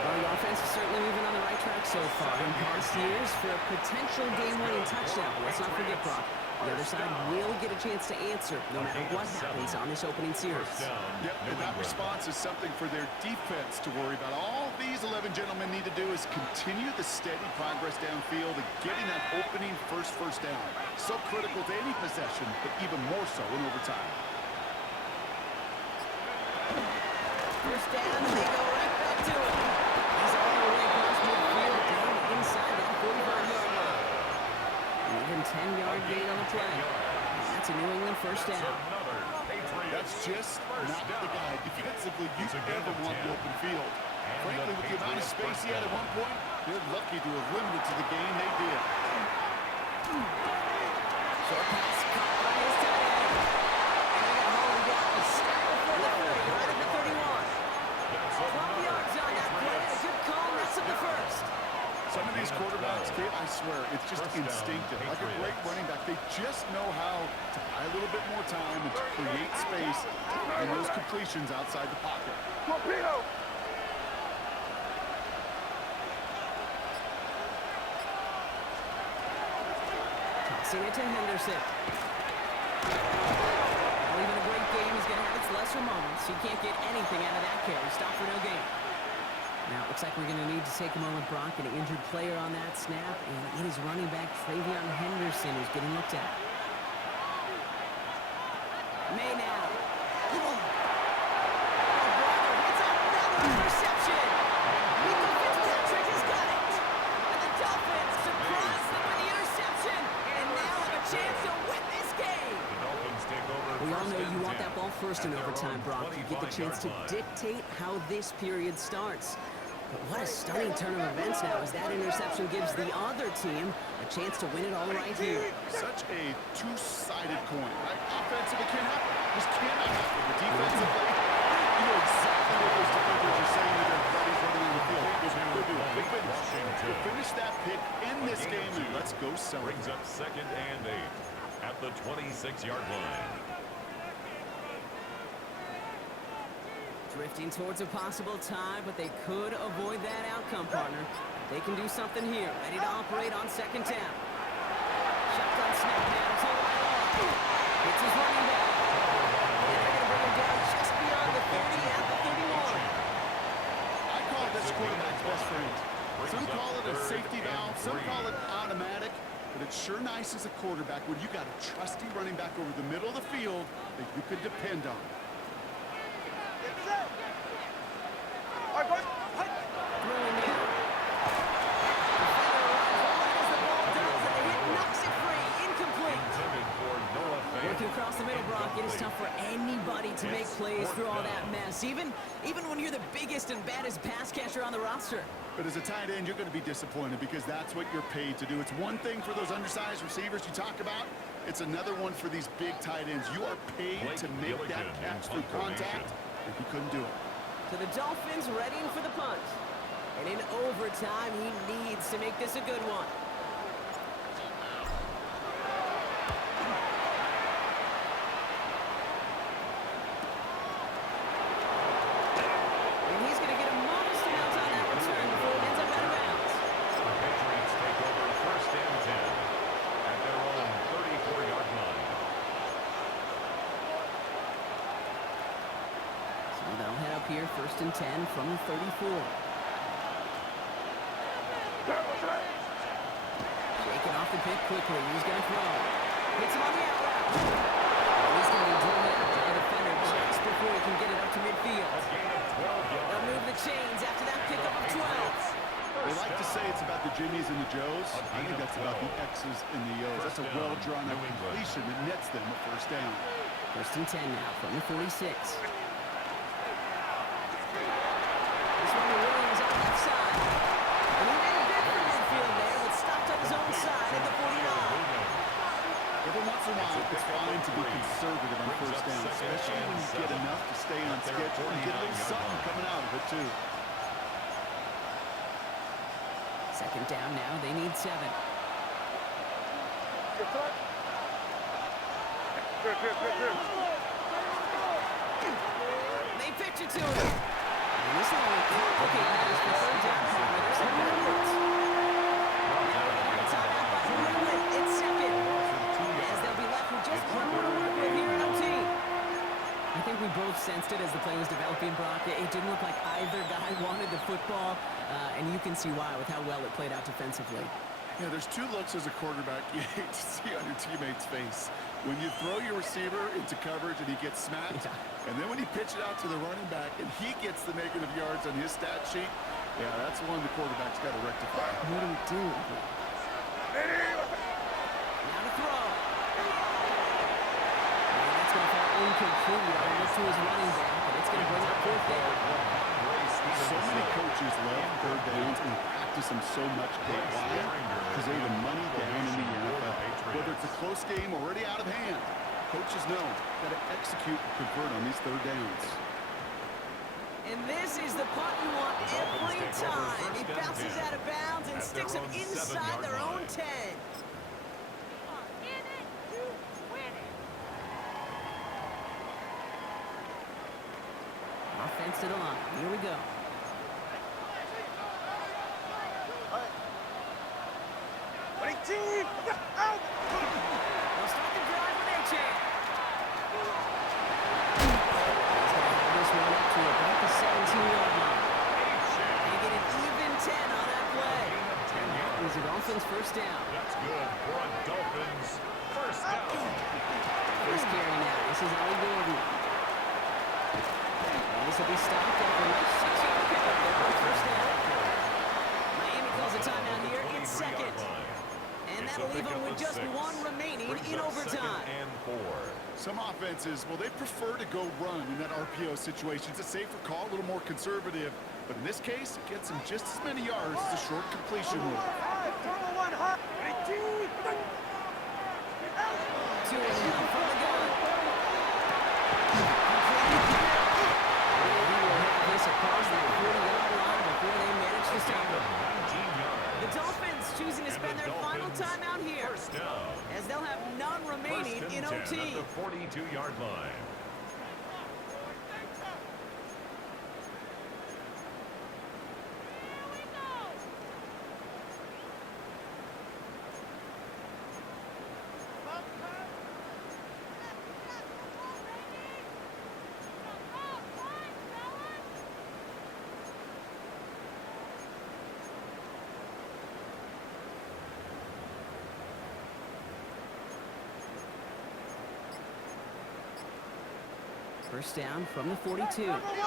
Well, the offense is certainly moving on the right track so far in past years for a potential game-winning touchdown. But let's not forget, Brock, the other side will get a chance to answer no matter what happens on this opening series. Yep, and that response is something for their defense to worry about. All these 11 gentlemen need to do is continue the steady progress downfield and getting that opening first down. So critical to any possession, but even more so in overtime. First down, and they go right back to it. He's all the way across midfield, down inside that 45-yard line. An even 10-yard gain on the play. That's a New England 1st down. That's just not the guy defensively you ever want the open field. Frankly, with the amount of space he had at one point, they're lucky to have limited to the game they did. Short pass caught by his tight end. And they're going to hold him down and stop before the 30, right at the 31. 12 yards on that play. A good call, that's at the 1st. Some of these quarterbacks, Kate, I swear, it's just instinctive. Like a great running back, they just know how to buy a little bit more time and to create space and those completions outside the pocket. Torpedo! Passing it to Henderson. Well, even a great game is going to have its lesser moments. He can't get anything out of that carry. Stop for no gain. Now, it looks like we're going to need to take a moment, Brock, an injured player on that snap, and it is running back Travion Henderson who's getting looked at. May now. Oh, brother, it's another interception. Nico Fitzpatrick has got it. And the Dolphins surprise them with the interception, and now have a chance to win this game. The Dolphins take over. We all know you want that ball first in overtime, Brock. You get the chance to dictate how this period starts. But what a stunning turn of events now as that interception gives the other team a chance to win it all right here. Such a two-sided coin, right? Offensive, it can't happen. This cannot happen. The defensively, you know exactly what those defenders are saying to their buddies running on the field. Big finish. To finish that pick in this game, and let's go celebrate. Brings up 2nd and 8 at the 26-yard line. Drifting towards a possible tie, but they could avoid that outcome, partner. They can do something here. Ready to operate on 2nd down. Shotgun snap now. It's all right off. It's his running back. And they're going to bring him down just beyond the 30 at the 31. I call this quarterback's best friend. Some call it a safety valve, some call it automatic, but it's sure nice as a quarterback when you got a trusty running back over the middle of the field that you could depend on. Throwing now. Defender arrives right as the ball does, and the hit knocks it free. Incomplete. Intended for Noah Fant. Working across the middle, Brock, it is tough for anybody to make plays through all that mess, even when you're the biggest and baddest pass catcher on the roster. But as a tight end, you're going to be disappointed because that's what you're paid to do. It's one thing for those undersized receivers you talk about. It's another one for these big tight ends. You are paid to make that catch through contact, and he couldn't do it. To the Dolphins, readying for the punt. And in overtime, he needs to make this a good one. And he's going to get a modest amount on that return before it ends up out of bounds. The Patriots take over 1st and 10 at their own 34-yard line. So they'll head up here, 1st and 10 from the 34. Shaking off the pick quickly. He's going to throw. Hits him on the out route. He's going to be driven out by the defender just before he can get it up to midfield. A gain of 12 yards. They'll move the chains after that pickup of 12. They like to say it's about the Jimmies and the Joes. I think that's about the X's and the O's. That's a well-drawn-out completion that nets them a 1st down. 1st and 10 now from the 46. This one to Williams on the left side. And he made a bid for midfield there, but stopped on his own side at the 49. Every once in a while, it's fine to be conservative on 1st down, especially when you get enough to stay on schedule and get a little something coming out of it, too. 2nd down now. They need 7. They pitch it to him. And this will only complicate matters for 3rd down. They're set backwards. A timeout by New England. It's 2nd. As they'll be left with just one more to work with here in OT. I think we both sensed it as the play was developing, Brock. It didn't look like either guy wanted the football, and you can see why with how well it played out defensively. Yeah, there's 2 looks as a quarterback you hate to see on your teammate's face. When you throw your receiver into coverage and he gets smacked, and then when you pitch it out to the running back and he gets the negative yards on his stat sheet, yeah, that's one the quarterback's got to rectify. What do we do? Now to throw. And that's going to fall incomplete. Almost to his running back, and it's going to bring up 4th down. So many coaches love 3rd downs and practice them so much. Why? Because they're the money down in the NFL. Whether it's a close game already out of hand, coaches know got to execute and convert on these 3rd downs. And this is the punt you want every time. He bounces out of bounds and sticks him inside their own 10. Offense to the line. Here we go. first down. That's good for a Dolphins first down. First carry now. This is Ollie Gordon. And this will be stopped after a nice 6-yard pickup there on first down. Miami calls a timeout here. It's second. And that'll leave them with just one remaining in overtime. And 4. Some offenses, well, they prefer to go run in that RPO situation. It's a safer call, a little more conservative. But in this case, it gets them just as many yards as a short completion would. 2 and now from the gun. He will have this across that 40-yard line before they manage to stop him. 19 yards. The Dolphins choosing to spend their final time out here, First down. as they'll have none remaining First in and 10 OT. at the 42-yard line. First down from the 42. Number one. Out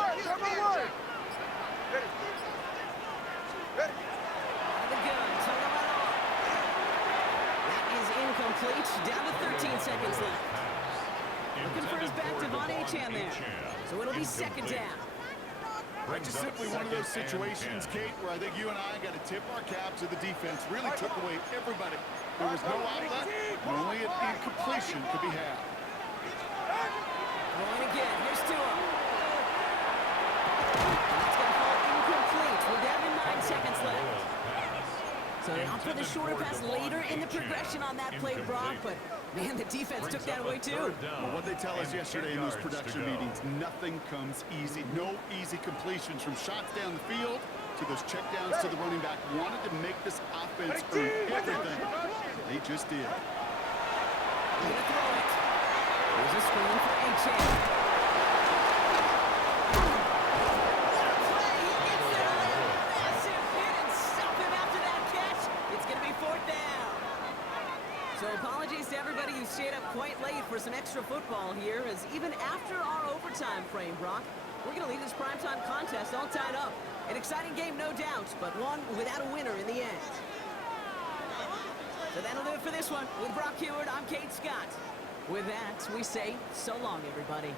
of the gun, turn the run on. That is incomplete. Down to 13 seconds left. Looking for his back, Devon Achane there. So it'll be second down. Just simply one of those situations, Kate, where I think you and I got to tip our cap to the defense. Really took away everybody. There was no outlet, and only an incompletion could be had. Going again. Here's Tua. That's going to fall incomplete. We're down to 9 seconds left. So they opt for the shorter pass later in the progression on that play, Brock. But, man, the defense took that away, too. Well, what they tell us yesterday in those production meetings, nothing comes easy. No easy completions from shots down the field to those checkdowns to the running back. Wanted to make this offense earn everything. They just did. They're going to throw it. There's a screen for Achane. What a play! He gets there on that massive hit and stop him after that catch. It's going to be fourth down. So apologies to everybody who stayed up quite late for some extra football here, as even after our overtime frame, Brock, we're going to leave this primetime contest all tied up. An exciting game, no doubt, but one without a winner in the end. So that'll do it for this one. With Brock Heward, I'm Kate Scott. With that, we say so long, everybody.